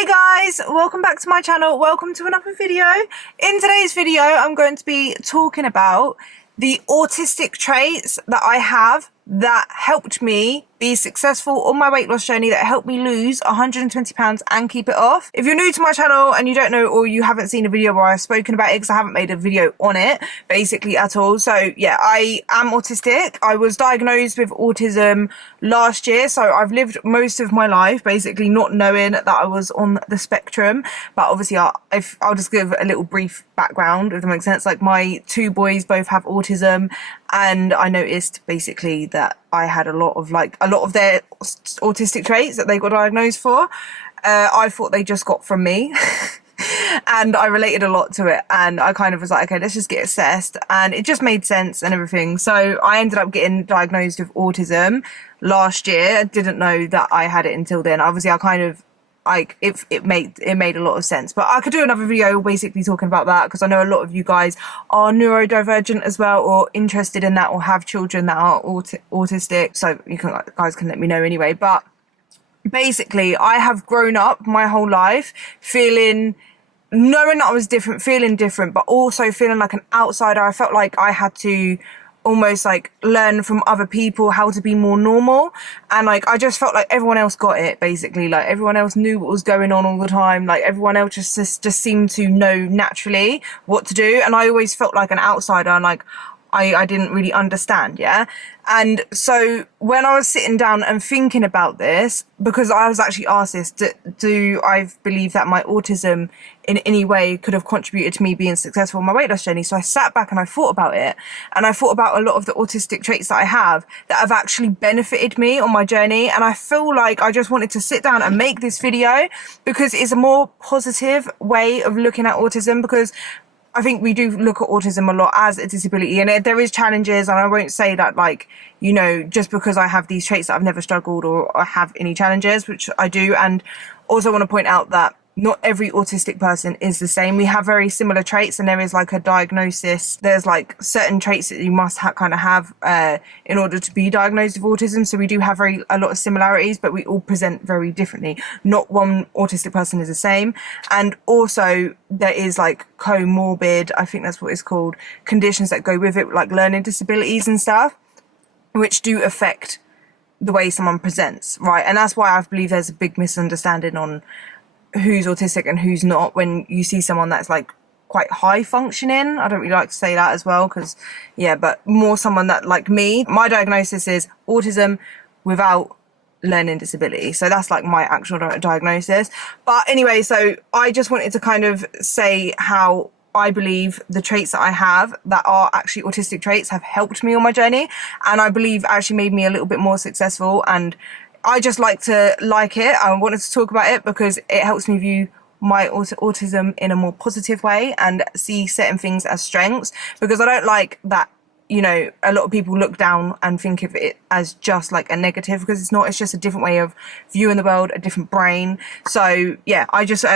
Hey guys, welcome back to my channel. Welcome to another video. In today's video, I'm going to be talking about the autistic traits that I have that helped me be successful on my weight loss journey, that helped me lose 120 pounds and keep it off. If you're new to my channel and you don't know, or you haven't seen a video where I've spoken about it, because I haven't made a video on it basically at all. So yeah, I am autistic. I was diagnosed with autism last year, so I've lived most of my life basically not knowing that I was on the spectrum. But obviously I'll just give a little brief background, if that makes sense. Like, my two boys both have autism, and I noticed basically that I had a lot of their autistic traits that they got diagnosed for. I thought they just got from me. And I related a lot to it, and I kind of was like, okay, let's just get assessed, and it just made sense and everything. So I ended up getting diagnosed with autism last year. I didn't know that I had it until then. Obviously I kind of like it made a lot of sense, but I could do another video basically talking about that, because I know a lot of you guys are neurodivergent as well, or interested in that, or have children that are autistic, so you guys can let me know anyway. But basically I have grown up my whole life knowing that I was different, feeling different, but also feeling like an outsider. I felt like I had to almost like learn from other people how to be more normal, and like I just felt like everyone else got it basically. Like, everyone else knew what was going on all the time. Like, everyone else just seemed to know naturally what to do, and I always felt like an outsider, and like I didn't really understand. Yeah. And so when I was sitting down and thinking about this, because I was actually asked this, do I believe that my autism in any way could have contributed to me being successful on my weight loss journey? So I sat back and I thought about it, and I thought about a lot of the autistic traits that I have that have actually benefited me on my journey. And I feel like I just wanted to sit down and make this video because it's a more positive way of looking at autism, because I think we do look at autism a lot as a disability, and there is challenges, and I won't say that, like, you know, just because I have these traits that I've never struggled or have any challenges, which I do. And also want to point out that not every autistic person is the same. We have very similar traits, and there is like a diagnosis. There's like certain traits that you must kind of have in order to be diagnosed with autism. So we do have a lot of similarities, but we all present very differently. Not one autistic person is the same. And also there is like comorbid, I think that's what it's called, conditions that go with it, like learning disabilities and stuff, which do affect the way someone presents, right? And that's why I believe there's a big misunderstanding on who's autistic and who's not when you see someone that's like quite high functioning. I don't really like to say that as well, because yeah, but more someone that, like me, my diagnosis is autism without learning disability. So that's like my actual diagnosis. But anyway, so I just wanted to kind of say how I believe the traits that I have that are actually autistic traits have helped me on my journey, and I believe actually made me a little bit more successful. And I just like it. I wanted to talk about it because it helps me view my autism in a more positive way and see certain things as strengths, because I don't like that, you know, a lot of people look down and think of it as just like a negative, because it's not. It's just a different way of viewing the world, a different brain. So yeah, I just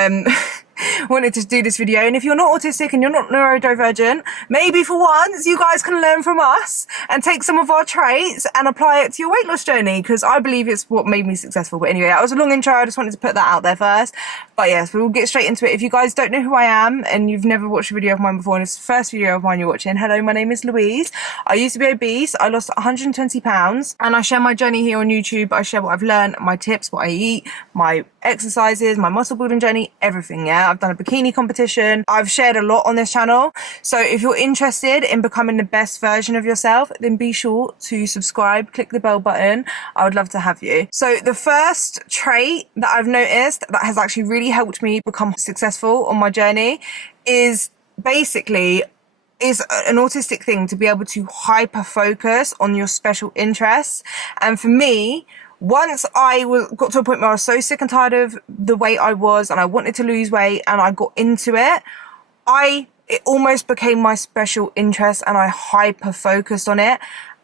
wanted to do this video. And if you're not autistic and you're not neurodivergent, maybe for once you guys can learn from us and take some of our traits and apply it to your weight loss journey, because I believe it's what made me successful. But anyway, that was a long intro. I just wanted to put that out there first. But yes, we'll get straight into it. If you guys don't know who I am and you've never watched a video of mine before, and it's the first video of mine you're watching, hello, my name is Louise. I used to be obese. I lost 120 pounds, and I share my journey here on YouTube. I share what I've learned, my tips, what I eat, my exercises, my muscle building journey, everything. Yeah, I've done a bikini competition. I've shared a lot on this channel. So if you're interested in becoming the best version of yourself, then be sure to subscribe, click the bell button. I would love to have you. So the first trait that I've noticed that has actually really helped me become successful on my journey is basically an autistic thing to be able to hyper focus on your special interests. And for me, once I got to a point where I was so sick and tired of the weight I was, and I wanted to lose weight, and I got into it, it almost became my special interest, and I hyper focused on it.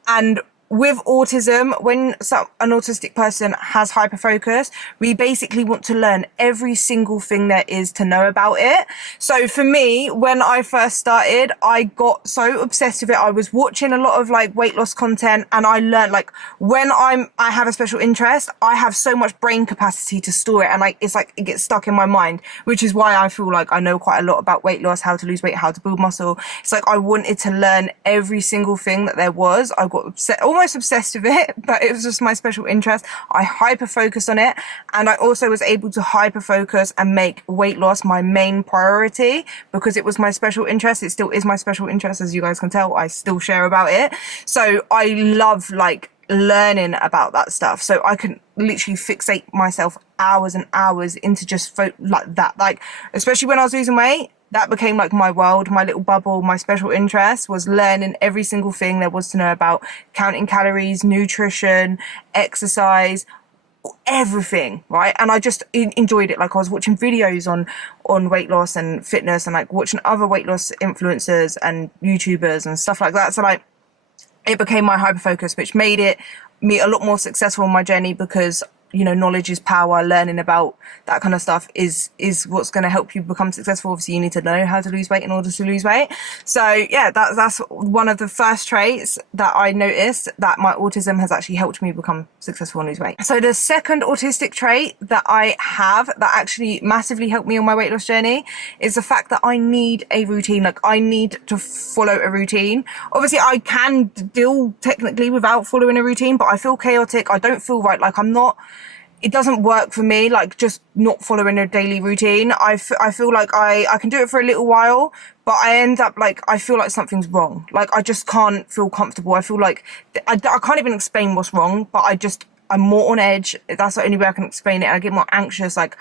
And with autism, when an autistic person has hyperfocus, we basically want to learn every single thing there is to know about it. So for me, when I first started, I got so obsessed with it. I was watching a lot of like weight loss content, and I learned like when I have a special interest, I have so much brain capacity to store it, and it's like it gets stuck in my mind, which is why I feel like I know quite a lot about weight loss, how to lose weight, how to build muscle. It's like I wanted to learn every single thing that there was. I got almost obsessed with it, but it was just my special interest. I hyper focused on it, and I also was able to hyper focus and make weight loss my main priority because it was my special interest. It still is my special interest, as you guys can tell. I still share about it. So I love like learning about that stuff. So I can literally fixate myself hours and hours into just like that. Like, especially when I was losing weight, that became like my world, my little bubble. My special interest was learning every single thing there was to know about counting calories, nutrition, exercise, everything, right? And I just enjoyed it. Like, I was watching videos on weight loss and fitness, and like watching other weight loss influencers and YouTubers and stuff like that. So like, it became my hyper focus, which made me a lot more successful in my journey, because you know, knowledge is power. Learning about that kind of stuff is what's going to help you become successful. Obviously, you need to know how to lose weight in order to lose weight. So yeah, that's one of the first traits that I noticed that my autism has actually helped me become successful and lose weight. So the second autistic trait that I have that actually massively helped me on my weight loss journey is the fact that I need a routine. Like, I need to follow a routine. Obviously, I can deal technically without following a routine, but I feel chaotic. I don't feel right. Like, it doesn't work for me, like just not following a daily routine. I feel like I can do it for a little while, but I end up like, I feel like something's wrong. Like, I just can't feel comfortable. I feel like I can't even explain what's wrong, but I'm more on edge. That's the only way I can explain it. I get more anxious. Like,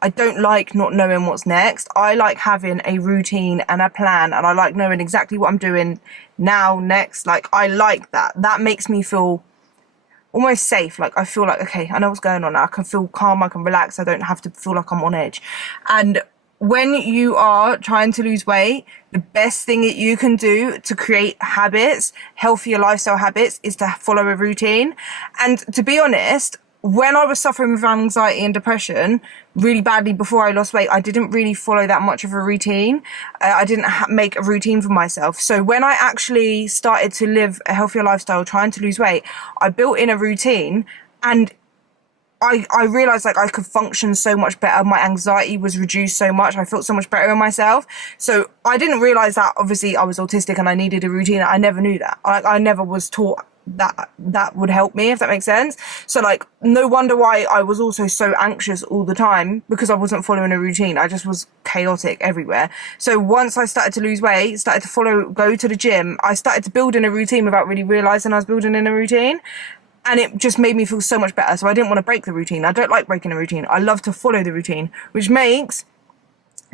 I don't like not knowing what's next. I like having a routine and a plan, and I like knowing exactly what I'm doing now, next. Like, I like that. That makes me feel almost safe. Like, I feel like, okay, I know what's going on now. I can feel calm, I can relax, I don't have to feel like I'm on edge. And when you are trying to lose weight, the best thing that you can do to create habits, healthier lifestyle habits, is to follow a routine. And to be honest, when I was suffering with anxiety and depression really badly before I lost weight, I didn't really follow that much of a routine. I didn't make a routine for myself. So when I actually started to live a healthier lifestyle, trying to lose weight, I built in a routine, and I realized like I could function so much better. My anxiety was reduced so much. I felt so much better in myself. So I didn't realize that obviously I was autistic and I needed a routine. I never knew that. I never was taught that would help me, if that makes sense. So like, no wonder why I was also so anxious all the time, because I wasn't following a routine. I just was chaotic everywhere. So once I started to lose weight, started to go to the gym, I started to build in a routine without really realizing I was building in a routine. And it just made me feel so much better. So I didn't want to break the routine. I don't like breaking a routine. I love to follow the routine, which makes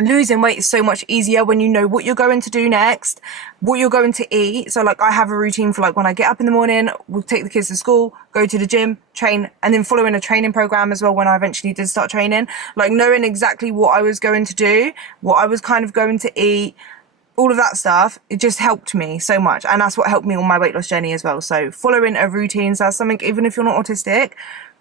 losing weight is so much easier when you know what you're going to do next, what you're going to eat. So like, I have a routine for like, when I get up in the morning, we'll take the kids to school, go to the gym, train, and then following a training program as well when I eventually did start training. Like, knowing exactly what I was going to do, what I was kind of going to eat, all of that stuff, it just helped me so much. And that's what helped me on my weight loss journey as well. So following a routine, so that's something, even if you're not autistic,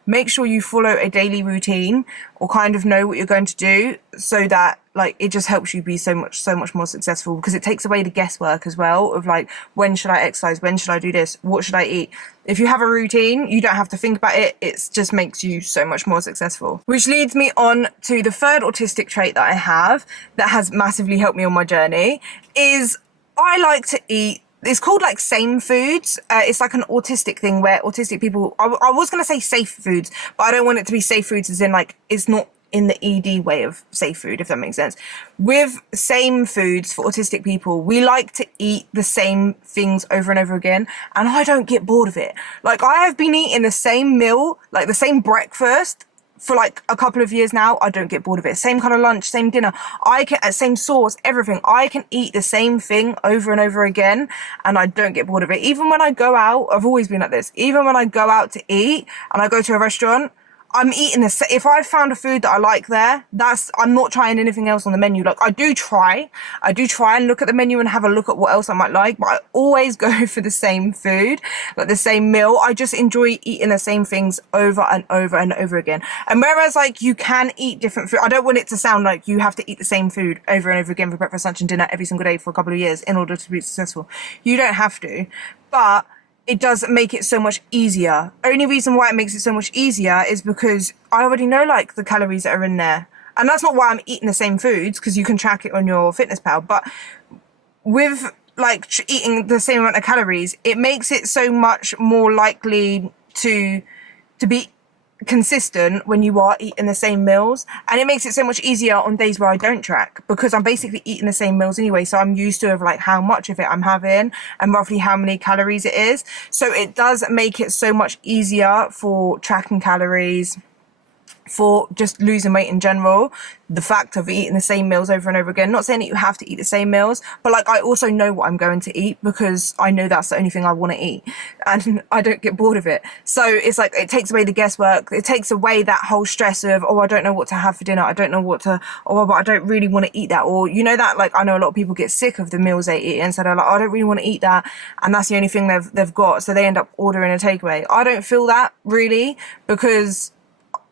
make sure you follow a daily routine, or kind of know what you're going to do, so that like, it just helps you be so much more successful, because it takes away the guesswork as well of like, when should I exercise, when should I do this, what should I eat. If you have a routine, you don't have to think about it. It just makes you so much more successful. Which leads me on to the third autistic trait that I have that has massively helped me on my journey, is I like to eat, it's called like same foods. It's like an autistic thing where autistic people, I was going to say safe foods, but I don't want it to be safe foods as in like, it's not in the ED way of safe food, if that makes sense. With same foods for autistic people, we like to eat the same things over and over again, and I don't get bored of it. Like, I have been eating the same meal, like the same breakfast, for like a couple of years now. I don't get bored of it. Same kind of lunch, same dinner. Same sauce, everything. I can eat the same thing over and over again, and I don't get bored of it. Even when I go out, I've always been like this. Even when I go out to eat and I go to a restaurant, I'm eating this. If I found a food that I like there, I'm not trying anything else on the menu. Like I do try and look at the menu and have a look at what else I might like, but I always go for the same food, like the same meal. I just enjoy eating the same things over and over and over again. And whereas like you can eat different food, I don't want it to sound like you have to eat the same food over and over again for breakfast, lunch and dinner every single day for a couple of years in order to be successful. You don't have to, but it does make it so much easier. Only reason why it makes it so much easier is because I already know like the calories that are in there. And that's not why I'm eating the same foods, because you can track it on your FitnessPal. But with like eating the same amount of calories, it makes it so much more likely to be consistent when you are eating the same meals, and it makes it so much easier on days where I don't track, because I'm basically eating the same meals anyway, so I'm used to like how much of it I'm having and roughly how many calories it is. So it does make it so much easier for tracking calories, for just losing weight in general. The fact of eating the same meals over and over again, not saying that you have to eat the same meals, but like I also know what I'm going to eat because I know that's the only thing I want to eat and I don't get bored of it. So it's like it takes away the guesswork, it takes away that whole stress of, oh, I don't know what to have for dinner, I don't know what to, oh, but I don't really want to eat that, or you know that, like I know a lot of people get sick of the meals they eat and so they're like, oh, I don't really want to eat that, and that's the only thing they've got, so they end up ordering a takeaway. I don't feel that really, because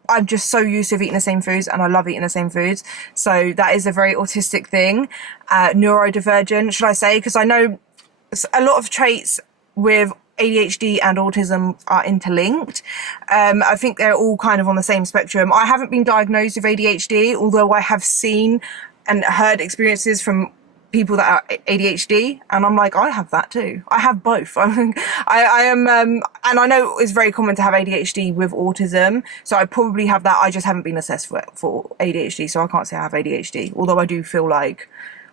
I'm just so used to eating the same foods and I love eating the same foods. So that is a very autistic thing, neurodivergent, should I say, because I know a lot of traits with ADHD and autism are interlinked. I think they're all kind of on the same spectrum. I haven't been diagnosed with ADHD, although I have seen and heard experiences from people that are ADHD, and I'm like, I have that too. I have both. I am, and I know it's very common to have ADHD with autism, so I probably have that. I just haven't been assessed for ADHD, so I can't say I have ADHD, although I do feel like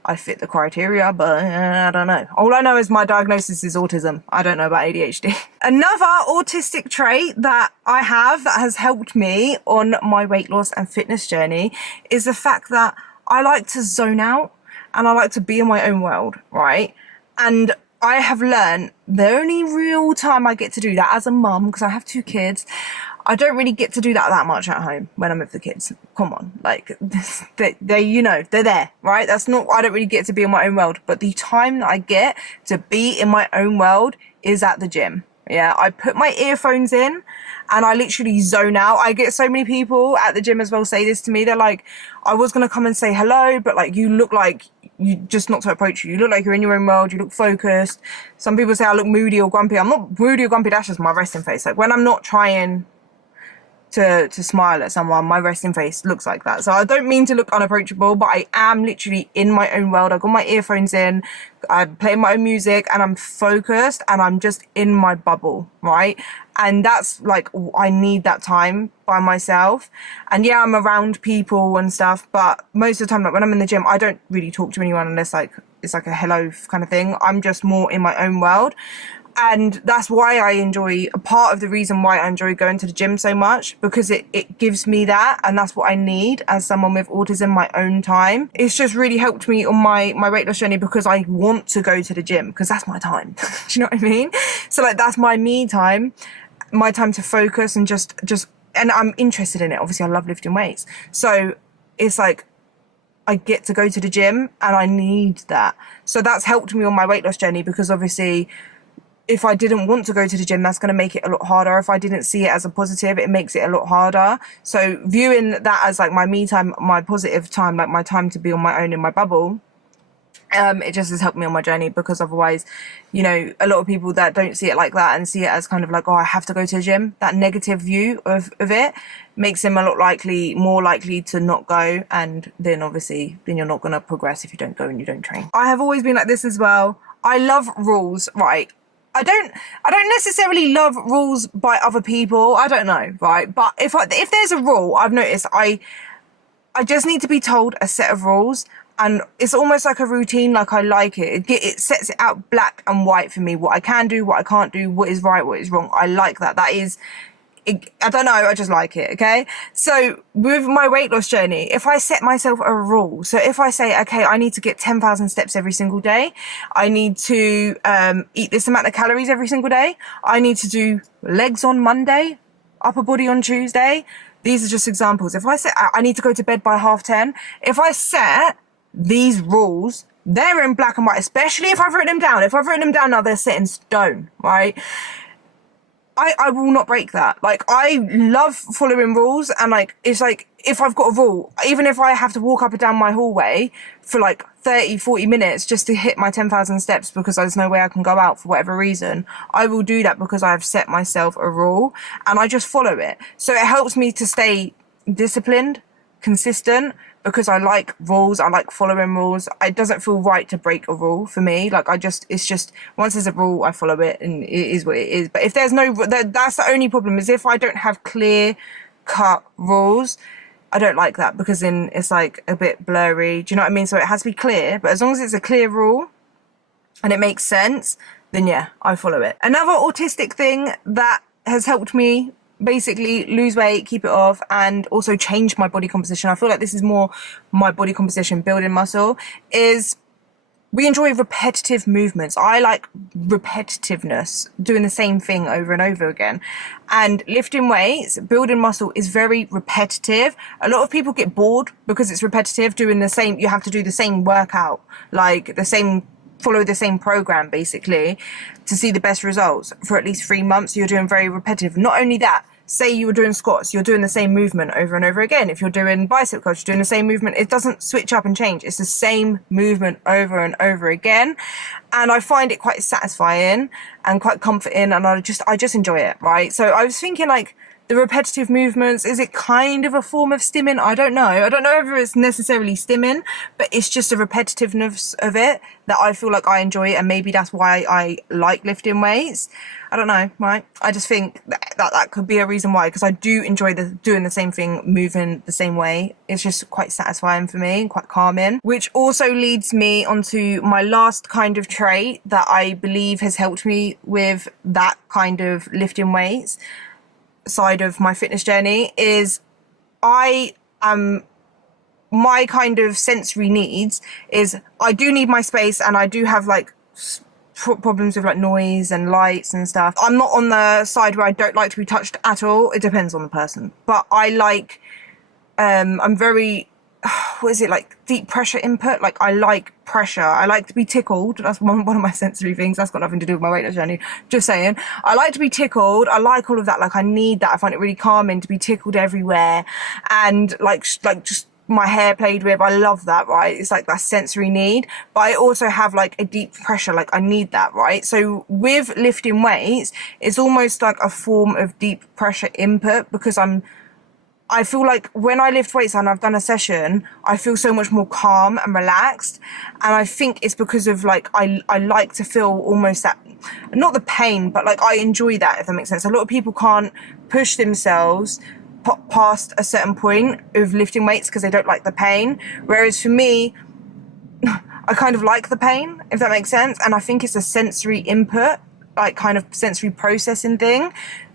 I fit the criteria, but I don't know. All I know is my diagnosis is autism. I don't know about ADHD. Another autistic trait that I have that has helped me on my weight loss and fitness journey is the fact that I like to zone out. And I like to be in my own world, right? And I have learned the only real time I get to do that as a mum, because I have 2 kids, I don't really get to do that much at home when I'm with the kids. Come on, like they you know, they're there, right? That's not, I don't really get to be in my own world, but the time that I get to be in my own world is at the gym. Yeah, I put my earphones in and I literally zone out. I get so many people at the gym as well say this to me. They're like, I was going to come and say hello, but like you look like you just not to approach you. You look like you're in your own world. You look focused. Some people say I look moody or grumpy. I'm not moody or grumpy. That's just my resting face. Like when I'm not trying to smile at someone, my resting face looks like that. So I don't mean to look unapproachable, but I am literally in my own world. I've got my earphones in, I'm playing my own music, and I'm focused and I'm just in my bubble, right? And that's like, I need that time by myself. And yeah, I'm around people and stuff, but most of the time, like when I'm in the gym, I don't really talk to anyone unless like it's like a hello kind of thing. I'm just more in my own world. And that's why I enjoy, a part of the reason why I enjoy going to the gym so much, because it gives me that, and that's what I need as someone with autism, my own time. It's just really helped me on my weight loss journey, because I want to go to the gym, because that's my time. Do you know what I mean? So like that's my me time, my time to focus and just, and I'm interested in it. Obviously I love lifting weights. So it's like, I get to go to the gym and I need that. So that's helped me on my weight loss journey, because obviously if I didn't want to go to the gym, that's going to make it a lot harder. If I didn't see it as a positive, it makes it a lot harder. So viewing that as like my me time, my positive time, like my time to be on my own in my bubble, it just has helped me on my journey, because otherwise, you know, a lot of people that don't see it like that and see it as kind of like, oh, I have to go to the gym, that negative view of it makes them a lot more likely to not go. And then obviously, then you're not going to progress if you don't go and you don't train. I have always been like this as well. I love rules, right? I don't necessarily love rules by other people. I don't know, right? But if there's a rule, I've noticed I just need to be told a set of rules, and it's almost like a routine. Like I like it. It sets it out black and white for me. What I can do, what I can't do, what is right, what is wrong. I like that. That is, I don't know, I just like it, okay? So with my weight loss journey, if I set myself a rule, so if I say, okay, I need to get 10,000 steps every single day, I need to eat this amount of calories every single day, I need to do legs on Monday, upper body on Tuesday, these are just examples. If I set, I need to go to bed by 10:30. If I set these rules, they're in black and white, especially if I've written them down. If I've written them down now, they're set in stone, right? I will not break that. Like, I love following rules, and like, it's like, if I've got a rule, even if I have to walk up and down my hallway for like 30-40 minutes just to hit my 10,000 steps because there's no way I can go out for whatever reason, I will do that because I've set myself a rule and I just follow it. So it helps me to stay disciplined, consistent, because I like rules. I like following rules. It doesn't feel right to break a rule for me. Like, it's just, once there's a rule, I follow it, and it is what it is. But if there's no, that's the only problem, is if I don't have clear cut rules, I don't like that, because then it's like a bit blurry. Do you know what I mean? So it has to be clear, but as long as it's a clear rule and it makes sense, then yeah, I follow it. Another autistic thing that has helped me basically lose weight, keep it off, and also change my body composition, I feel like this is more my body composition, building muscle, is we enjoy repetitive movements. I like repetitiveness, doing the same thing over and over again. And lifting weights, building muscle, is very repetitive. A lot of people get bored because it's repetitive, doing the same, you have to do the same workout, like the same, follow the same program basically to see the best results for at least 3 months. You're doing very repetitive. Not only that, say you were doing squats, you're doing the same movement over and over again. If you're doing bicep curls, you're doing the same movement. It doesn't switch up and change. It's the same movement over and over again. And I find it quite satisfying and quite comforting, and I just enjoy it, right? So I was thinking, like, the repetitive movements, is it kind of a form of stimming? I don't know. I don't know if it's necessarily stimming, but it's just a repetitiveness of it that I feel like I enjoy, and maybe that's why I like lifting weights. I don't know, right? I just think that could be a reason why, because I do enjoy doing the same thing, moving the same way. It's just quite satisfying for me and quite calming, which also leads me onto my last kind of trait that I believe has helped me with that kind of lifting weights side of my fitness journey, is my kind of sensory needs is, I do need my space, and I do have like problems with like noise and lights and stuff. I'm not on the side where I don't like to be touched at all. It depends on the person, but I like, I'm very, what is it, like deep pressure input? Like, I like pressure. I like to be tickled. That's one of my sensory things. That's got nothing to do with my weight loss journey. Just saying. I like to be tickled. I like all of that. Like, I need that. I find it really calming to be tickled everywhere, and like just my hair played with. I love that, right? It's like that sensory need. But I also have like a deep pressure. Like, I need that, right? So with lifting weights, it's almost like a form of deep pressure input, because I feel like when I lift weights and I've done a session, I feel so much more calm and relaxed. And I think it's because of like, I like to feel almost that, not the pain, but like I enjoy that, if that makes sense. A lot of people can't push themselves past a certain point of lifting weights because they don't like the pain. Whereas for me, I kind of like the pain, if that makes sense. And I think it's a sensory input, like kind of sensory processing thing.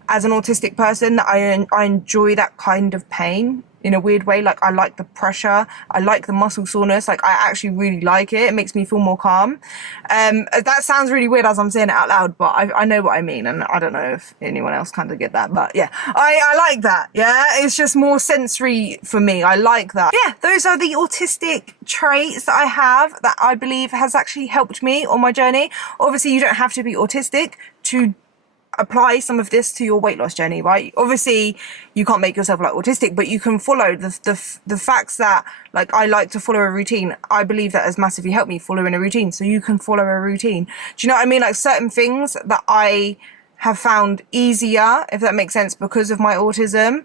As an autistic person, I enjoy that kind of pain in a weird way. Like, I like the pressure, I like the muscle soreness. Like, I actually really like it. It makes me feel more calm. That sounds really weird as I'm saying it out loud, but I know what I mean, and I don't know if anyone else kind of get that, but yeah, I like that. Yeah, it's just more sensory for me. I like that. Yeah, those are the autistic traits that I have that I believe has actually helped me on my journey. Obviously, you don't have to be autistic to apply some of this to your weight loss journey, right? Obviously, you can't make yourself like autistic, but you can follow the facts that, like, I like to follow a routine. I believe that has massively helped me following a routine. So you can follow a routine. Do you know what I mean? Like, certain things that I have found easier, if that makes sense, because of my autism,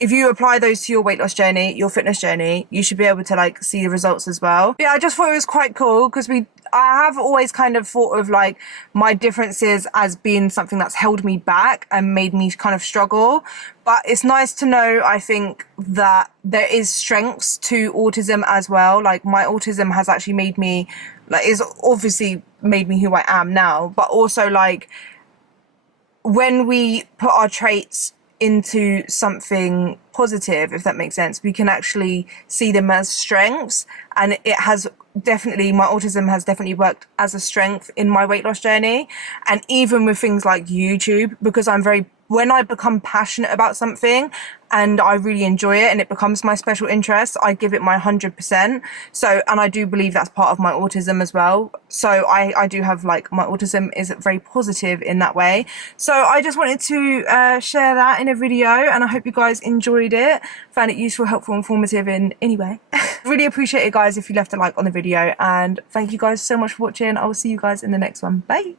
if you apply those to your weight loss journey, your fitness journey, you should be able to like see the results as well. Yeah, I just thought it was quite cool because I have always kind of thought of like my differences as being something that's held me back and made me kind of struggle. But it's nice to know, I think, that there is strengths to autism as well. Like, my autism has actually made me, like, it's obviously made me who I am now, but also like when we put our traits into something positive, if that makes sense, we can actually see them as strengths. And it has definitely, my autism has definitely worked as a strength in my weight loss journey. And even with things like YouTube, because I'm very when I become passionate about something and I really enjoy it and it becomes my special interest, I give it my 100%. So, and I do believe that's part of my autism as well. So I do have, like, my autism is very positive in that way. So I just wanted to share that in a video, and I hope you guys enjoyed it, found it useful, helpful, informative in any way. Really appreciate it, guys, if you left a like on the video, and thank you guys so much for watching. I will see you guys in the next one. Bye.